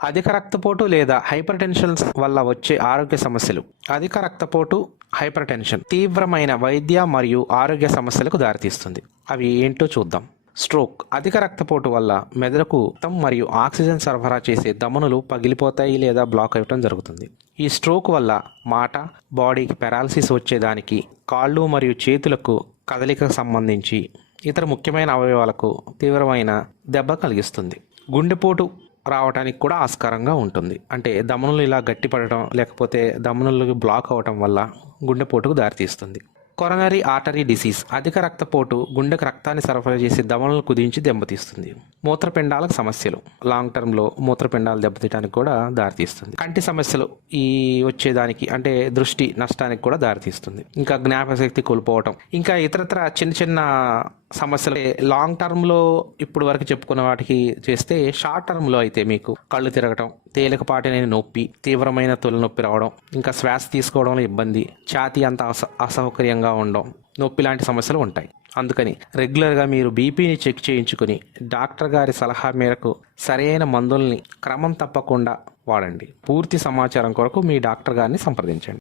అధిక రక్తపోటు లేదా హైపర్ టెన్షన్ వల్ల వచ్చే ఆరోగ్య సమస్యలు. అధిక రక్తపోటు, హైపర్ టెన్షన్ తీవ్రమైన వైద్య మరియు ఆరోగ్య సమస్యలకు దారితీస్తుంది. అవి ఏంటో చూద్దాం. స్ట్రోక్. అధిక రక్తపోటు వల్ల మెదడుకు రక్తం మరియు ఆక్సిజన్ సరఫరా చేసే ధమనులు పగిలిపోతాయి లేదా బ్లాక్ అవ్వటం జరుగుతుంది. ఈ స్ట్రోక్ వల్ల మాట, బాడీకి పెరాలసిస్ వచ్చేదానికి, కాళ్ళు మరియు చేతులకు కదలికకు సంబంధించి ఇతర ముఖ్యమైన అవయవాలకు తీవ్రమైన దెబ్బ కలిగిస్తుంది. గుండెపోటు రావడానికి కూడా ఆస్కారంగా ఉంటుంది. అంటే ధమనులు ఇలా గట్టిపడటం లేకపోతే ధమనులు బ్లాక్ అవ్వటం వల్ల గుండెపోటుకు దారితీస్తుంది. Coronary artery disease. అధిక రక్తపోటు గుండెకు రక్తాన్ని సరఫరా చేసే ధమనులను కుదించి దెబ్బతీస్తుంది. మూత్రపిండాలకు సమస్యలు. లాంగ్ టర్మ్లో మూత్రపిండాలు దెబ్బతీయడానికి కూడా దారితీస్తుంది. కంటి సమస్యలు ఈ వచ్చేదానికి అంటే దృష్టి నష్టానికి కూడా దారితీస్తుంది. ఇంకా జ్ఞాపకశక్తి కోల్పోవటం, ఇంకా ఇతరత్ర చిన్న చిన్న సమస్యలు లాంగ్ టర్మ్లో ఇప్పుడు వరకు చెప్పుకున్న వాటికి చేస్తే, షార్ట్ టర్మ్లో అయితే మీకు కళ్ళు తిరగటం, తేలికపాటి నొప్పి, తీవ్రమైన తొలినొప్పి రావడం, ఇంకా శ్వాస తీసుకోవడంలో ఇబ్బంది, ఛాతీ అంతా అసౌకర్యంగా ఉండడం, నొప్పి లాంటి సమస్యలు ఉంటాయి. అందుకని రెగ్యులర్గా మీరు బీపీని చెక్ చేయించుకుని డాక్టర్ గారి సలహా మేరకు సరైన మందుల్ని క్రమం తప్పకుండా వాడండి. పూర్తి సమాచారం కొరకు మీ డాక్టర్ గారిని సంప్రదించండి.